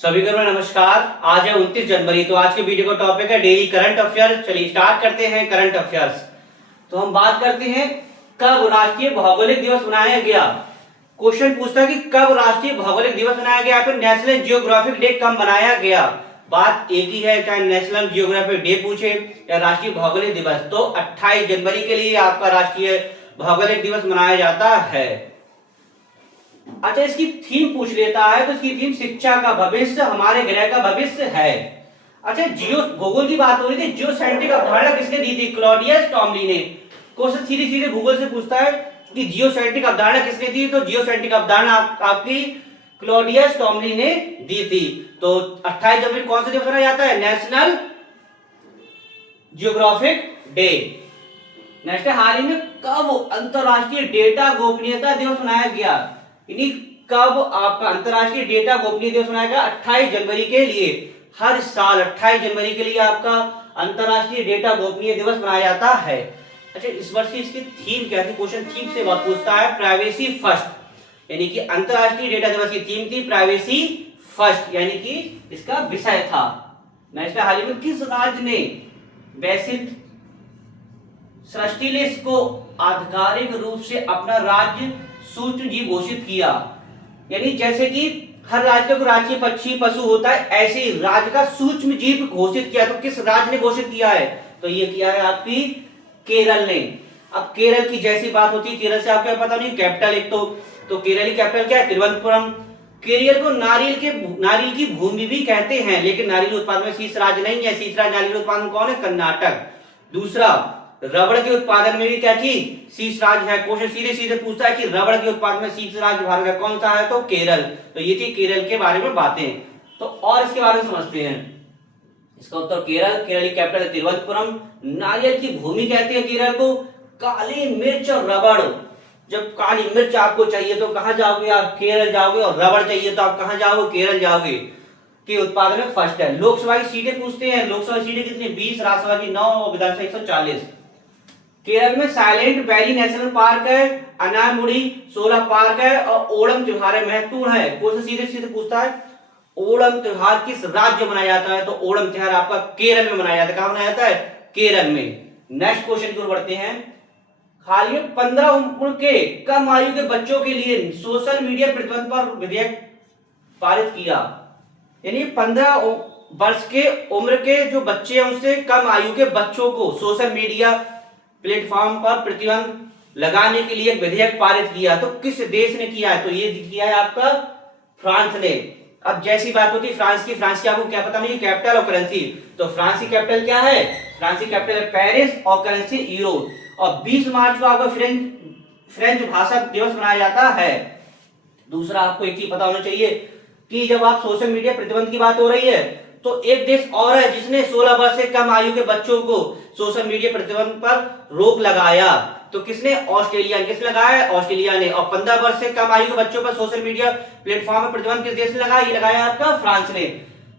सभी को नमस्कार। आज है 29 जनवरी। तो आज के वीडियो का टॉपिक है डेली करंट अफेयर्स। चलिए स्टार्ट करते हैं करंट अफेयर्स। तो हम बात करते हैं कब राष्ट्रीय भौगोलिक दिवस मनाया गया। क्वेश्चन पूछता है कि कब राष्ट्रीय भौगोलिक दिवस मनाया गया, फिर नेशनल जियोग्राफिक डे कब मनाया गया। बात एक ही है, चाहे नेशनल जियोग्राफिक डे पूछे या राष्ट्रीय भौगोलिक दिवस। तो 28 जनवरी के लिए आपका राष्ट्रीय भौगोलिक दिवस मनाया जाता है। अच्छा, इसकी थीम पूछ लेता है तो इसकी थीम शिक्षा का भविष्य, हमारे ग्रह का भविष्य है। अच्छा, जियो भूगोल की बात हो रही थी। जियो साइंटिफिक अवधारणा किसने दी थी? क्लॉडियस टॉमली ने। क्वेश्चन सीधे सीधे भूगोल से पूछता है कि जियो साइंटिफिक अवधारणा किसने दी, तो जियो साइंटिफिक अवधारणा आपकी क्लॉडियस टॉमली ने दी थी। तो 28 जनवरी कौन सा दिवस मनाया जाता है? National geographic day. नेक्स्ट, हाल ही में कब अंतरराष्ट्रीय डेटा गोपनीयता दिवस मनाया गया? यानी कब आपका अंतरराष्ट्रीय डेटा गोपनीय दिवस मनाया गया? 28 जनवरी के लिए। हर साल 28 जनवरी के लिए आपका अंतरराष्ट्रीय डेटा गोपनीय दिवस मनाया जाता है। अच्छा, इस वर्ष की इसकी थीम क्या थी? क्वेश्चन थीम से बहुत पूछता है। प्राइवेसी फर्स्ट, यानी कि अंतरराष्ट्रीय डेटा दिवस की थीम थी प्राइवेसी फर्स्ट, यानी कि इसका विषय था। नेक्स्ट, हाल ही में किस राज्य ने बेसिल सृष्टिलिस को आधिकारिक रूप से अपना राज्य सूक्ष्म जीव घोषित किया? यानी जैसे कि हर राज्य का राज्य पक्षी पशु होता है, ऐसे ही राज्य का सूक्ष्म जीव घोषित किया। तो किस राज्य ने घोषित किया है? तो ये किया है आपकी केरल ने। अब केरल की जैसी बात होती है, केरल से आपको पता नहीं कैपिटल एक तो केरल की कैपिटल क्या है? तिरुवनंतपुरम। केरल को नारियल की भूमि भी कहते हैं, लेकिन नारियल उत्पादन में शीर्ष राज्य नहीं है। शीर्ष राज्य नारियल उत्पादन कौन है? कर्नाटक। दूसरा, रबड़ के उत्पादन में भी क्या चीज? शीर्ष राज्य है। क्वेश्चन सीधे सीधे पूछता है कि रबड़ के उत्पादन में शीर्ष राज्य भारत का कौन सा है? तो केरल। तो ये थी केरल के बारे में बातें। तो और इसके बारे में समझते हैं। इसका उत्तर केरल। केरल की कैपिटल है तिरुवनंतपुरम। नारियल की भूमि कहते हैं केरल को। काली मिर्च और रबड़, जब काली मिर्च आपको चाहिए तो कहां जाओगे आप? केरल जाओगे। और रबड़ चाहिए तो आप कहां जाओगे? केरल जाओगे। के उत्पादन में फर्स्ट है। लोकसभा की सीटें पूछते हैं। लोकसभा सीटें कितनी? 20, राज्यसभा की 9 और विधानसभा 140। केरल में साइलेंट वैली नेशनल पार्क है, अनामुड़ी सोलर पार्क है और ओणम त्योहार महत्वपूर्ण है। क्वेश्चन सीधे सीधे पूछता है ओणम त्योहार किस राज्य में मनाया जाता है? तो ओणम त्योहार आपका केरल में मनाया जाता है। कहां मनाया जाता है? केरल में। नेक्स्ट क्वेश्चन की ओर बढ़ते हैं। हाल ही 15 उम्र के कम आयु के बच्चों के लिए सोशल मीडिया प्रतिबंध पर विधेयक पारित किया। यानी 15 वर्ष के उम्र के जो बच्चे हैं, उनसे कम आयु के बच्चों को सोशल मीडिया प्लेटफॉर्म पर प्रतिबंध लगाने के लिए विधेयक पारित किया। तो किस देश ने किया है? तो ये किया है आपका फ्रांस ने। अब जैसी बात होती है फ्रांस की आपको क्या पता नहीं? कैपिटल और करेंसी। तो फ्रांस की कैपिटल क्या है? फ्रांस की कैपिटल है पेरिस और करेंसी यूरो। और 20 मार्च को आपका फ्रेंच भाषा दिवस मनाया जाता है। दूसरा, आपको एक चीज पता होना चाहिए कि जब आप सोशल मीडिया प्रतिबंध की बात हो रही है, तो एक देश और है जिसने 16 वर्ष से कम आयु के बच्चों को सोशल मीडिया प्रतिबंध पर रोक लगाया। तो किसने? ऑस्ट्रेलिया। किसने लगाया? ऑस्ट्रेलिया ने। और 15 वर्ष से कम आयु के बच्चों पर सोशल मीडिया प्लेटफॉर्म पर प्रतिबंध किस देश ने लगाया? ये लगाया आपका फ्रांस ने।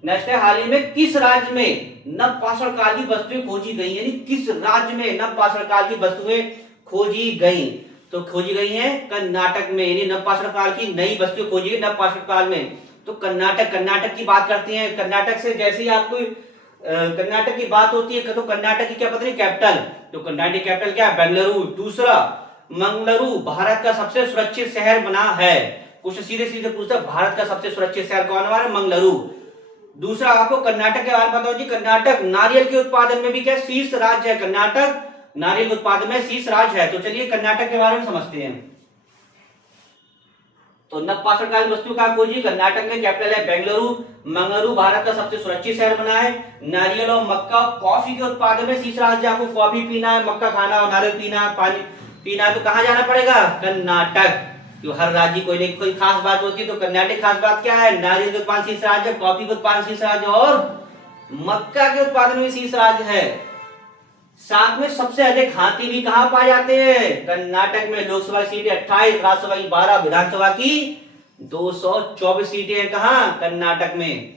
नेक्स्ट है, हाल ही में किस राज्य में नवपाषाण काल की वस्तुएं खोजी गई? यानी किस राज्य में नवपाषाण काल की वस्तुएं खोजी गई? तो खोजी गई हैं कर्नाटक में। यानी नवपाषाण काल की नई वस्तुएं खोजी गई नवपाषाण काल में। तो कर्नाटक की बात करते हैं। कर्नाटक से जैसे ही आपको कर्नाटक की बात होती है तो कर्नाटक की क्या पता नहीं कैपिटल? तो कर्नाटक कैपिटल क्या है? बेंगलुरु। दूसरा, मंगलुरु भारत का सबसे सुरक्षित शहर बना है। कुछ सीधे सीधे पूछता है भारत का सबसे सुरक्षित शहर कौन है? मंगलुरु। दूसरा, आपको कर्नाटक के बारे में पता हो जी, कर्नाटक नारियल के उत्पादन में भी क्या शीर्ष राज्य है? कर्नाटक नारियल उत्पादन में शीर्ष राज्य है। तो चलिए कर्नाटक के बारे में समझते हैं। तो नवपाषाण काल वस्तु कहाँ खोजी? कर्नाटक में। कैपिटल है बेंगलुरु। मंगलुरु भारत का सबसे सुरक्षित शहर बना है। नारियल और मक्का कॉफी के उत्पादन में शीर्ष राज्य। आपको कॉफी पीना है, मक्का खाना और नारियल पीना, पानी पीना, तो कहाँ जाना पड़ेगा? कर्नाटक। तो हर राज्य कोई न कोई खास बात होती है। तो कर्नाटक खास बात क्या है? नारियल के उत्पादन शीर्ष राज्य, कॉफी के उत्पादन शीर्ष राज्य और मक्का के उत्पादन में शीर्ष राज्य है। साथ में सबसे अधिक हाथी भी कहां पाए जाते हैं? कर्नाटक में। लोकसभा सीटें 28, राज्यसभा की 12, विधानसभा की 224 सीटें हैं। कहां? कर्नाटक में।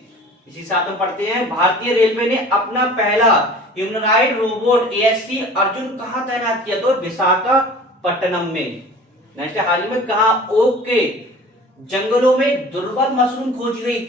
इसी साथ में पढ़ते हैं, भारतीय रेलवे ने अपना पहला ह्यूमनॉइड रोबोट ASC अर्जुन कहां तैनात किया? तो विशाखापट्टनम में। नेक्स्ट, हाल ही में कहां ओक के जंगलों में दुर्लभ मशरूम खोजी गई?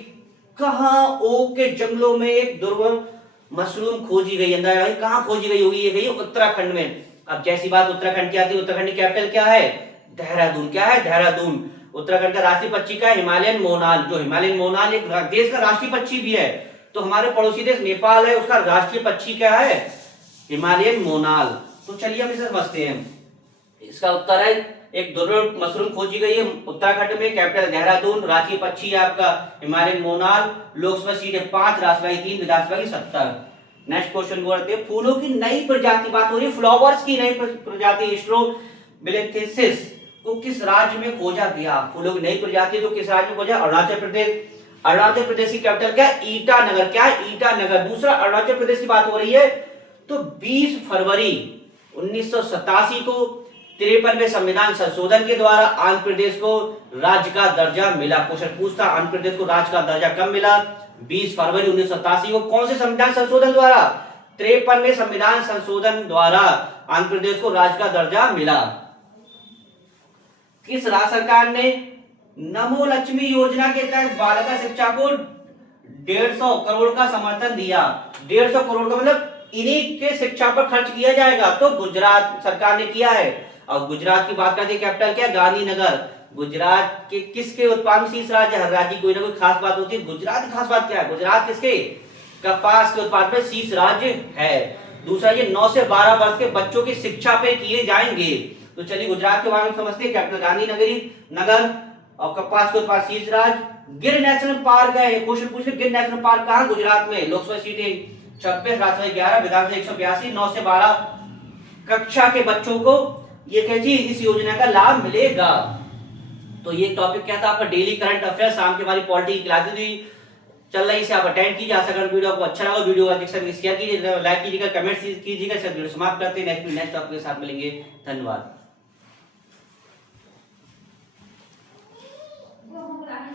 कहाँ ओक के जंगलों में एक दुर्लभ मशरूम खोजी गई। अंदर भाई कहाँ खोजी गई होगी, ये गई उत्तराखंड में। अब जैसी बात उत्तराखंड की आती है, उत्तराखंड की कैपिटल क्या है, देहरादून। क्या है, देहरादून। उत्तराखंड का राष्ट्रीय पक्षी क्या है, हिमालयन मोनाल। जो हिमालयन मोनाल एक देश का राष्ट्रीय पक्षी भी है। तो हमारे पड़ोसी देश नेपाल है, उसका राष्ट्रीय पक्षी क्या है, हिमालयन मोनाल। तो चलिए हम इसे समझते हैं। इसका उत्तर है एक दुर्लभ मशरूम खोजी गई है उत्तराखंड में, कैपिटल देहरादून, राष्ट्रीय पक्षी है आपका हिमालयन मोनाल, लोकसभा सीट है 5, राज्यसभा 3, विधानसभा की 70। नेक्स्ट क्वेश्चन बढ़ते हैं। फूलों की नई प्रजाति, बात हो रही है फ्लावर्स की नई प्रजाति स्ट्रोबिलेंथिसिस को किस राज्य में खोजा गया। फूलों की नई प्रजाति तो किस राज्य में खोजा, अरुणाचल प्रदेश। अरुणाचल प्रदेश की कैपिटल क्या है, ईटानगर। क्या है, ईटानगर। दूसरा अरुणाचल प्रदेश की बात हो रही है तो 20 फरवरी 1987 को 53वें संविधान संशोधन के द्वारा आंध्र प्रदेश को राज्य का दर्जा मिला। क्वेश्चन पूछता आंध्र प्रदेश को राज्य का दर्जा कब मिला, 20 फरवरी 1987 को। कौन से संविधान संशोधन द्वारा, 53वें संविधान संशोधन द्वारा आंध्र प्रदेश को राज्य का दर्जा मिला। किस राज्य सरकार ने नमो लक्ष्मी योजना के तहत बालिका शिक्षा को 150 करोड़ का समर्थन दिया। 150 करोड़ का मतलब इन्हीं के शिक्षा पर खर्च किया जाएगा, तो गुजरात सरकार ने किया है। और गुजरात की बात करते हैं, कैपिटल क्या, गांधीनगर। गुजरात के किसके उत्पादन शीर्ष राज्य, हर राज्य की कोई ना कोई खास बात होती है। गुजरात की खास बात क्या है, गुजरात किसके, कपास के उत्पादन में शीर्ष राज्य है। दूसरा ये 9 से 12 वर्ष के बच्चों की शिक्षा पे किए जाएंगे। तो चलिए गुजरात के बारे में समझते हैं, कैपिटल गांधीनगरी नगर और कपास के उत्पादन शीर्ष राज्य। गिर नेशनल पार्क है, क्वेश्चन पूछ ले, गिर नेशनल पार्क कहां, गुजरात में। लोकसभा सीटें 26, राज्यसभा 11, विधानसभा 182, 9 से 12 कक्षा के बच्चों को ये कहिए इस योजना का लाभ मिलेगा। तो ये टॉपिक क्या था आपका, डेली करंट अफेयर। शाम की हमारी पॉलिटी की क्लासेस भी चल रही, इसे आप अटेंड कीजिए। आशा करता हूं वीडियो आपको अच्छा लगा। वीडियो को शेयर कीजिएगा, लाइक कीजिएगा, कमेंट कीजिएगा। वीडियो समाप्त करते हैं, नेक्स्ट टॉपिक के साथ मिलेंगे। धन्यवाद।